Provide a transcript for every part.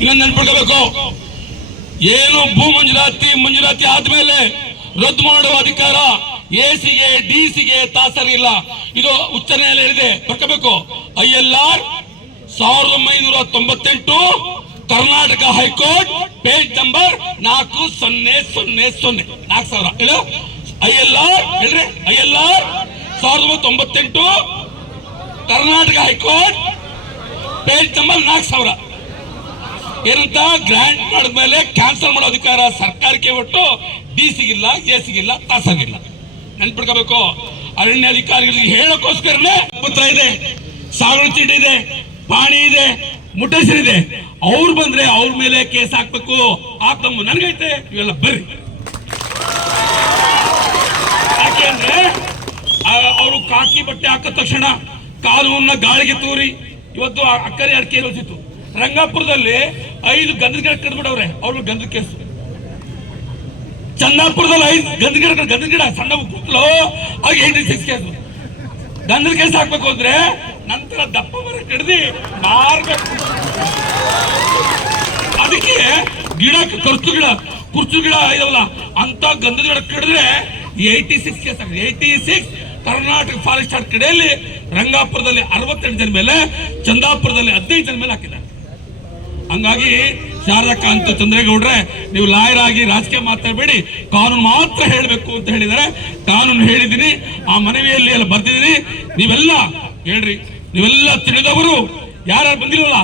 ಇನ್ನೊಂದು ನೆನ್ಪಿಡ್ಕೋಬೇಕು ಏನು ಭೂ ಮಂಜೂರಾತಿ ಮಂಜೂರಾತಿ ಆದ್ಮೇಲೆ ರದ್ದು ಮಾಡುವ ಅಧಿಕಾರ ಎಸಿಗೆ, ಡಿಸಿಗೆ ತಾಸರಿಲ್ಲ ಇದು ಉಚ್ಚ ನ್ಯಾಯಾಲಯ ಹೇಳಿದೆ. ಬರ್ಕೋಬೇಕು. ಐ ಎಲ್ ಆರ್ ಸಾವಿರದ ಒಂಬೈನೂರ ತೊಂಬತ್ತೆಂಟು, ಕರ್ನಾಟಕ ಹೈಕೋರ್ಟ್, ಪೇಜ್ ನಂಬರ್ ನಾಲ್ಕು ಸೊನ್ನೆ ಸೊನ್ನೆ ಸೊನ್ನೆ. ನಾಲ್ಕು ಸಾವಿರ. ಹೇಳು. ಐ ಎಲ್ ಆರ್, ಹೇಳ್ರಿ. ಐ ಎಲ್ ಆರ್ ಸಾವಿರದ ಒಂಬೈನೂರ ತೊಂಬತ್ತೆಂಟು, ಕರ್ನಾಟಕ ಹೈಕೋರ್ಟ್, ಪೇಜ್ ನಂಬರ್ ನಾಲ್ಕು ಸಾವಿರ. ಏನಂತ ಗ್ರ್ಯಾಂಟ್ ಮಾಡಿದ್ಮೇಲೆ ಕ್ಯಾನ್ಸಲ್ ಮಾಡೋ ಅಧಿಕಾರ ಸರ್ಕಾರಕ್ಕೆ ಒಟ್ಟು ಡಿ ಸಿಗಿಲ್ಲ, ಎ ಸಿಗಿಲ್ಲ, ತಾಸಾಗಿಲ್ಲ. ನೆನ್ಪಿಡ್ಕೋಬೇಕು ಅರಣ್ಯ ಅಧಿಕಾರಿಗಳಿಗೆ ಹೇಳೋಕ್ಕೋಸ್ಕರನೇ ಪತ್ರ ಇದೆ, ಸಾಗರ ಚೀಟಿ ಇದೆ, ಪಾಣಿ ಇದೆ ಮುಟ್ಟೇಸರಿದೆ ಅವ್ರು ಬಂದ್ರೆ ಅವ್ರ ಮೇಲೆ ಕೇಸ್ ಹಾಕ್ಬೇಕು. ತಮ್ಮ ನನಗೈತೆ ಇವೆಲ್ಲ ಬರ್ರಿ. ಯಾಕೆಂದ್ರೆ ಅವರು ಕಾಕಿ ಬಟ್ಟೆ ಹಾಕಿದ ತಕ್ಷಣ ಕಾನೂನ ಗಾಳಿಗೆ ತೂರಿ. ಇವತ್ತು ಆ ಅಕ್ಕರೆ ಅಡಿಕೆ ಯೋಚಿತ್ತು ರಂಗಾಪುರದಲ್ಲಿ ಐದು ಗಂಧದ ಗಿಡ ಕಡ್ಬಿಡವ್ರೆ ಅವ್ರು ಗಂಧದ ಕೇಸು. ಚಂದಾಪುರದಲ್ಲಿ ಐದು ಗಂಧಗಿರ ಗಿಡ ಗಂಧದ ಗಿಡ ಸಣ್ಣ ಕೂತ್ಲು ಆಗ ಏಯ್ಟಿ ಸಿಕ್ಸ್ ಕೇಸು. ಗಂಧದ ಕೇಸ್ ಹಾಕ್ಬೇಕು ಅಂದ್ರೆ ನಂತರ ದಪ್ಪ ಮರ ಕಡ್ದಿ ಮಾರ್ಬೇಕು. ಅದಕ್ಕೆ ಗಿಡ ಖರ್ಚು ಗಿಡ, ಕುರ್ಚು ಗಿಡ ಇದಾವಲ್ಲ ಅಂತ ಗಂಧದ ಗಿಡ ಕಡಿದ್ರೆ ಏಯ್ಟಿ ಸಿಕ್ಸ್ ಕೇಸ್ ಆಗಿದೆ ಏಯ್ಟಿ ಸಿಕ್ಸ್ ಕರ್ನಾಟಕ ಫಾರೆಸ್ಟ್ ಕಡೆಯಲ್ಲಿ ರಂಗಾಪುರದಲ್ಲಿ ಅರವತ್ತೆಂಟು ಜನ ಮೇಲೆ, ಚಂದಾಪುರದಲ್ಲಿ ಹದಿನೈದು ಜನ ಮೇಲೆ ಹಾಕಿದ್ದಾರೆ. ಹಂಗಾಗಿ ಶಾರದಾಕಾಂತ್ ಚಂದ್ರೇಗೌಡ್ರೆ, ನೀವು ಲಾಯರ್ ಆಗಿ ರಾಜಕೀಯ ಮಾತಾಡಬೇಡಿ. ಕಾನೂನು ಮಾತ್ರ ಹೇಳಬೇಕು ಅಂತ ಹೇಳಿದರೆ ಕಾನೂನು ಹೇಳಿದ್ದೀನಿ. ಆ ಮನವಿಯಲ್ಲಿ ಎಲ್ಲ ಬರ್ತಿದ್ದೀನಿ ನೀವೆಲ್ಲ ಹೇಳ್ರಿ. ನೀವೆಲ್ಲ ತಿಳಿದವರು ಯಾರು ಬಂದಿಲ್ಲ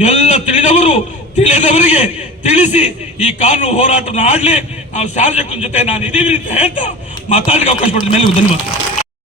ನೀವೆಲ್ಲ ತಿಳಿದವರು ತಿಳಿದವರಿಗೆ ತಿಳಿಸಿ ಈ ಕಾನೂನು ಹೋರಾಟವನ್ನು ಆಡ್ಲಿ. ನಾವು ಶಾರದಕ್ಕನ ಜೊತೆ ನಾನು ಇದೀವಿ ಅಂತ ಹೇಳ್ತಾ ಮಾತಾಡಲಿಕ್ಕೆ ಅವಕಾಶ ಕೊಟ್ಟಿದ ಮೇಲೆ ಧನ್ಯವಾದ.